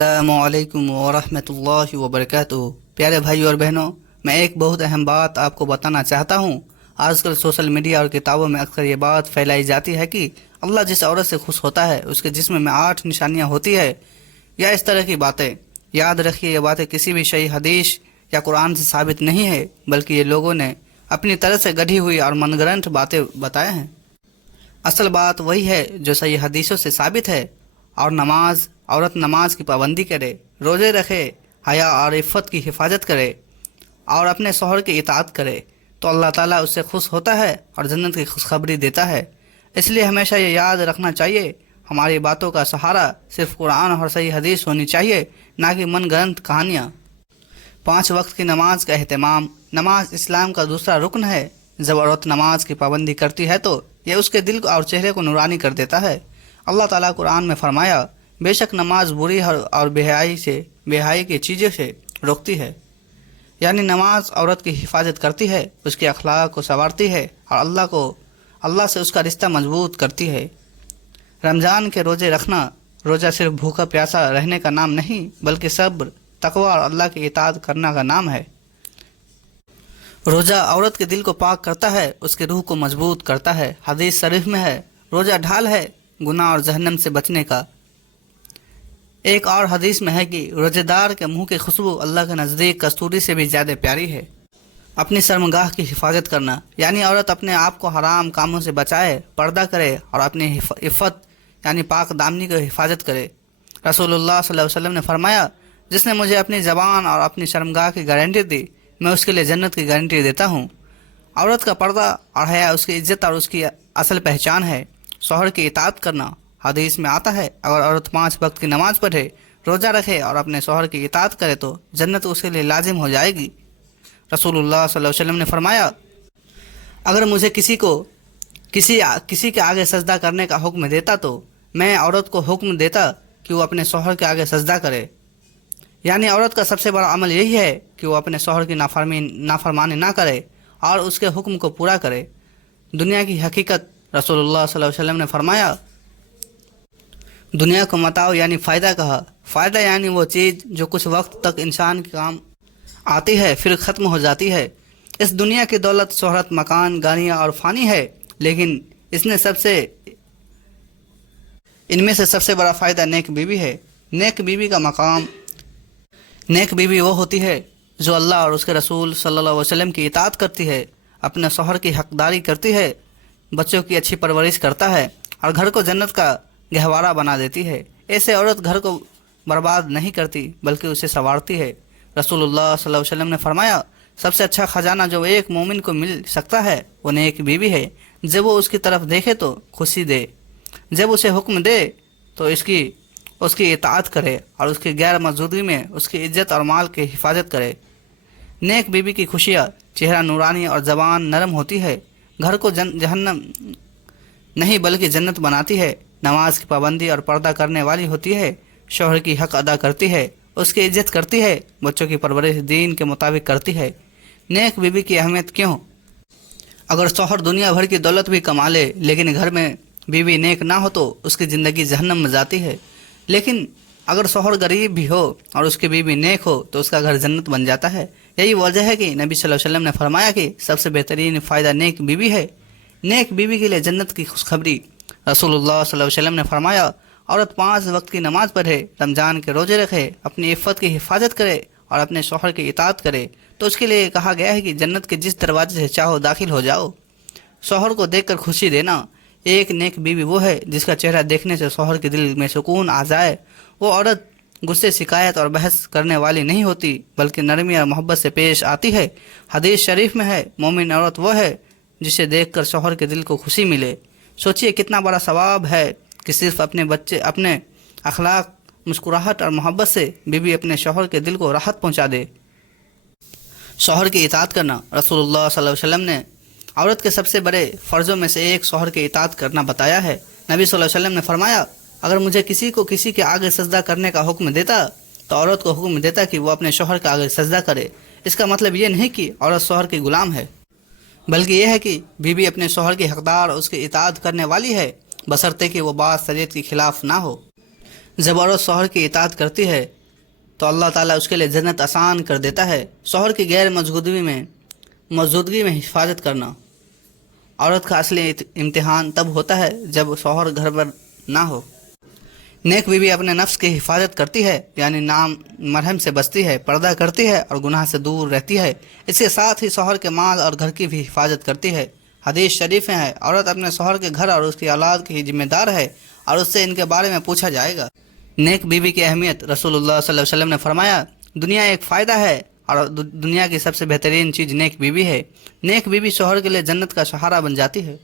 السلام علیکم ورحمۃ اللہ وبرکاتہ۔ پیارے بھائی اور بہنوں، میں ایک بہت اہم بات آپ کو بتانا چاہتا ہوں۔ آج کل سوشل میڈیا اور کتابوں میں اکثر یہ بات پھیلائی جاتی ہے کہ اللہ جس عورت سے خوش ہوتا ہے اس کے جسم میں 8 نشانیاں ہوتی ہے، یا اس طرح کی باتیں۔ یاد رکھیے، یہ باتیں کسی بھی صحیح حدیث یا قرآن سے ثابت نہیں ہے، بلکہ یہ لوگوں نے اپنی طرف سے گڑھی ہوئی اور من گھڑنٹ باتیں بتائے ہیں۔ اصل بات وہی ہے جو صحیح حدیثوں سے ثابت ہے، اور عورت نماز کی پابندی کرے، روزے رکھے، حیا اور عفت کی حفاظت کرے اور اپنے شوہر کی اطاعت کرے تو اللہ تعالیٰ اس سے خوش ہوتا ہے اور جنت کی خوشخبری دیتا ہے۔ اس لیے ہمیشہ یہ یاد رکھنا چاہیے، ہماری باتوں کا سہارا صرف قرآن اور صحیح حدیث ہونی چاہیے، نہ کہ من گھڑنٹ کہانیاں۔ 5 وقت کی نماز کا اہتمام۔ نماز اسلام کا دوسرا رکن ہے۔ جب عورت نماز کی پابندی کرتی ہے تو یہ اس کے دل اور چہرے کو نورانی کر دیتا ہے۔ اللہ تعالیٰ قرآن میں فرمایا، بے شک نماز بری اور بے حیائی کی چیزوں سے روکتی ہے، یعنی نماز عورت کی حفاظت کرتی ہے، اس کے اخلاق کو سنوارتی ہے اور اللہ سے اس کا رشتہ مضبوط کرتی ہے۔ رمضان کے روزے رکھنا، روزہ صرف بھوکا پیاسا رہنے کا نام نہیں، بلکہ صبر، تقوی اور اللہ کی اطاعت کرنا کا نام ہے۔ روزہ عورت کے دل کو پاک کرتا ہے، اس کے روح کو مضبوط کرتا ہے۔ حدیث شریف میں ہے، روزہ ڈھال ہے گناہ اور جہنم سے بچنے کا۔ ایک اور حدیث میں ہے کہ روزے دار کے منہ کی خوشبو اللہ کے نزدیک کستوری سے بھی زیادہ پیاری ہے۔ اپنی شرمگاہ کی حفاظت کرنا، یعنی عورت اپنے آپ کو حرام کاموں سے بچائے، پردہ کرے اور اپنی عفت یعنی پاک دامنی کی حفاظت کرے۔ رسول اللہ صلی اللہ علیہ وسلم نے فرمایا، جس نے مجھے اپنی زبان اور اپنی شرمگاہ کی گارنٹی دی، میں اس کے لیے جنت کی گارنٹی دیتا ہوں۔ عورت کا پردہ اور حیا اس کی عزت اور اس کی اصل پہچان ہے۔ شوہر کی اطاعت کرنا، حدیث میں آتا ہے، اگر عورت 5 وقت کی نماز پڑھے، روزہ رکھے اور اپنے شوہر کی اطاعت کرے تو جنت اس کے لیے لازم ہو جائے گی۔ رسول اللہ صلی اللہ علیہ وسلم نے فرمایا، اگر مجھے کسی کے آگے سجدہ کرنے کا حکم دیتا تو میں عورت کو حکم دیتا کہ وہ اپنے شوہر کے آگے سجدہ کرے، یعنی عورت کا سب سے بڑا عمل یہی ہے کہ وہ اپنے شوہر کی نافرمانی نہ کرے اور اس کے حکم کو پورا کرے۔ دنیا کی حقیقت، رسول اللہ صلی اللہ علیہ وسلم نے فرمایا، دنیا کو متاع یعنی فائدہ کہا۔ فائدہ یعنی وہ چیز جو کچھ وقت تک انسان کے کام آتی ہے پھر ختم ہو جاتی ہے۔ اس دنیا کی دولت، شہرت، مکان، گاڑیاں اور فانی ہے، لیکن ان میں سے سب سے بڑا فائدہ نیک بیوی ہے۔ نیک بیوی کا مقام، نیک بیوی وہ ہوتی ہے جو اللہ اور اس کے رسول صلی اللہ علیہ وسلم کی اطاعت کرتی ہے، اپنے شوہر کی حقداری کرتی ہے، بچوں کی اچھی پرورش کرتا ہے اور گھر کو جنت کا گہوارہ بنا دیتی ہے۔ ایسے عورت گھر کو برباد نہیں کرتی بلکہ اسے سنوارتی ہے۔ رسول اللہ صلی اللہ علیہ وسلم نے فرمایا، سب سے اچھا خزانہ جو ایک مومن کو مل سکتا ہے وہ نیک بیوی ہے۔ جب وہ اس کی طرف دیکھے تو خوشی دے، جب اسے حکم دے تو اس کی اطاعت کرے اور اس کی غیر موجودگی میں اس کی عزت اور مال کی حفاظت کرے۔ نیک بیوی کی خوشیاں، چہرہ نورانی اور زبان نرم ہوتی ہے، گھر کو جہنم نہیں بلکہ جنت بناتی ہے۔ نماز کی پابندی اور پردہ کرنے والی ہوتی ہے، شوہر کی حق ادا کرتی ہے، اس کی عزت کرتی ہے، بچوں کی پرورش دین کے مطابق کرتی ہے۔ نیک بیوی کی اہمیت کیوں؟ اگر شوہر دنیا بھر کی دولت بھی کما لے لیکن گھر میں بیوی نیک نہ ہو تو اس کی زندگی جہنم میں جاتی ہے، لیکن اگر شوہر غریب بھی ہو اور اس کی بیوی نیک ہو تو اس کا گھر جنت بن جاتا ہے۔ یہی وجہ ہے کہ نبی صلی اللہ علیہ وسلم نے فرمایا کہ سب سے بہترین فائدہ نیک بیوی ہے۔ نیک بیوی کے لیے جنت کی خوشخبری۔ رسول اللہ صلی اللہ علیہ وسلم نے فرمایا، عورت 5 وقت کی نماز پڑھے، رمضان کے روزے رکھے، اپنی عفت کی حفاظت کرے اور اپنے شوہر کی اطاعت کرے تو اس کے لیے کہا گیا ہے کہ جنت کے جس دروازے سے چاہو داخل ہو جاؤ۔ شوہر کو دیکھ کر خوشی دینا۔ ایک نیک بیوی وہ ہے جس کا چہرہ دیکھنے سے شوہر کے دل میں سکون آ جائے۔ وہ عورت غصے، شکایت اور بحث کرنے والی نہیں ہوتی بلکہ نرمی اور محبت سے پیش آتی ہے۔ حدیث شریف میں ہے، مومن عورت وہ ہے جسے دیکھ کر شوہر کے دل کو خوشی ملے۔ سوچئے کتنا بڑا ثواب ہے کہ صرف اپنے اخلاق، مسکراہٹ اور محبت سے بیوی اپنے شوہر کے دل کو راحت پہنچا دے۔ شوہر کی اطاعت کرنا۔ رسول اللہ صلی اللہ علیہ وسلم نے عورت کے سب سے بڑے فرضوں میں سے ایک شوہر کی اطاعت کرنا بتایا ہے۔ نبی صلی اللہ علیہ وسلم نے فرمایا، اگر مجھے کسی کے آگے سجدہ کرنے کا حکم دیتا تو عورت کو حکم دیتا کہ وہ اپنے شوہر کے آگے سجدہ کرے۔ اس کا مطلب یہ نہیں کہ عورت شوہر کی غلام ہے، بلکہ یہ ہے کہ بیوی اپنے شوہر کی حقدار اور اس کی اطاعت کرنے والی ہے، بشرطے کہ وہ بات شریعت کے خلاف نہ ہو۔ جب عورت شوہر کی اطاعت کرتی ہے تو اللہ تعالیٰ اس کے لیے جنت آسان کر دیتا ہے۔ شوہر کی غیر موجودگی میں حفاظت کرنا۔ عورت کا اصلی امتحان تب ہوتا ہے جب شوہر گھر پر نہ ہو۔ نیک بیوی اپنے نفس کی حفاظت کرتی ہے، یعنی نام مرحم سے بچتی ہے، پردہ کرتی ہے اور گناہ سے دور رہتی ہے۔ اس کے ساتھ ہی شوہر کے مال اور گھر کی بھی حفاظت کرتی ہے۔ حدیث شریف میں ہے، عورت اپنے شوہر کے گھر اور اس کی اولاد کی ذمہ دار ہے اور اس سے ان کے بارے میں پوچھا جائے گا۔ نیک بیوی کی اہمیت رسول اللہ صلی اللہ علیہ وسلم نے فرمایا، دنیا ایک فائدہ ہے اور دنیا کی سب سے بہترین چیز نیک بیوی ہے۔ نیک بیوی شوہر کے لیے جنت کا سہارا بن جاتی ہے۔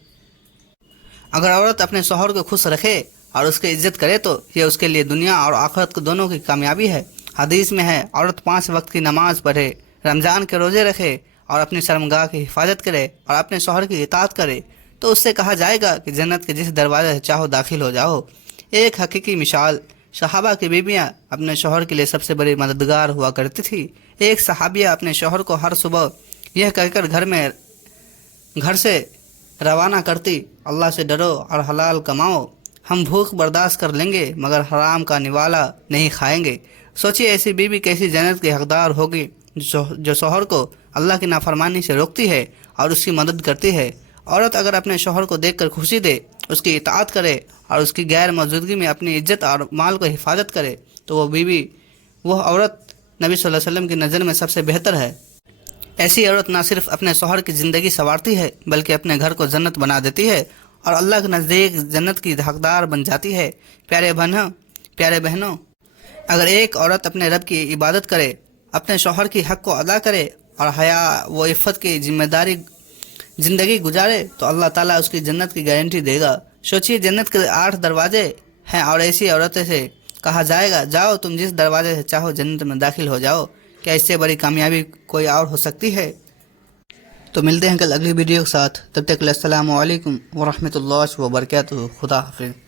اگر عورت اپنے شوہر کو خوش رکھے اور اس کی عزت کرے تو یہ اس کے لیے دنیا اور آخرت کو دونوں کی کامیابی ہے۔ حدیث میں ہے، عورت 5 وقت کی نماز پڑھے، رمضان کے روزے رکھے اور اپنی شرمگاہ کی حفاظت کرے اور اپنے شوہر کی اطاعت کرے تو اس سے کہا جائے گا کہ جنت کے جس دروازے سے چاہو داخل ہو جاؤ۔ ایک حقیقی مثال، صحابہ کی بیویاں اپنے شوہر کے لیے سب سے بڑی مددگار ہوا کرتی تھی۔ ایک صحابیہ اپنے شوہر کو ہر صبح یہ کہہ کر گھر سے روانہ کرتی، اللہ سے ڈرو اور حلال کماؤ، ہم بھوک برداشت کر لیں گے مگر حرام کا نوالا نہیں کھائیں گے۔ سوچیے ایسی بیوی کیسی جنت کی حقدار ہوگی جو شوہر کو اللہ کی نافرمانی سے روکتی ہے اور اس کی مدد کرتی ہے۔ عورت اگر اپنے شوہر کو دیکھ کر خوشی دے، اس کی اطاعت کرے اور اس کی غیر موجودگی میں اپنی عزت اور مال کو حفاظت کرے تو وہ عورت نبی صلی اللہ علیہ وسلم کی نظر میں سب سے بہتر ہے۔ ایسی عورت نہ صرف اپنے شوہر کی زندگی سنوارتی ہے بلکہ اپنے گھر کو جنت بنا دیتی ہے اور اللہ کے نزدیک جنت کی حقدار بن جاتی ہے۔ پیارے بہنوں، اگر ایک عورت اپنے رب کی عبادت کرے، اپنے شوہر کی حق کو ادا کرے اور حیا و عفت کی ذمہ داری زندگی گزارے تو اللہ تعالیٰ اس کی جنت کی گارنٹی دے گا۔ سوچیے جنت کے 8 دروازے ہیں اور ایسی عورتیں سے کہا جائے گا، جاؤ تم جس دروازے سے چاہو جنت میں داخل ہو جاؤ۔ کیا اس سے بڑی کامیابی کوئی اور ہو سکتی ہے؟ تو ملتے ہیں کل اگلی ویڈیو کے ساتھ، تب تک السلام علیکم ورحمۃ اللہ وبرکاتہ۔ خدا حافظ۔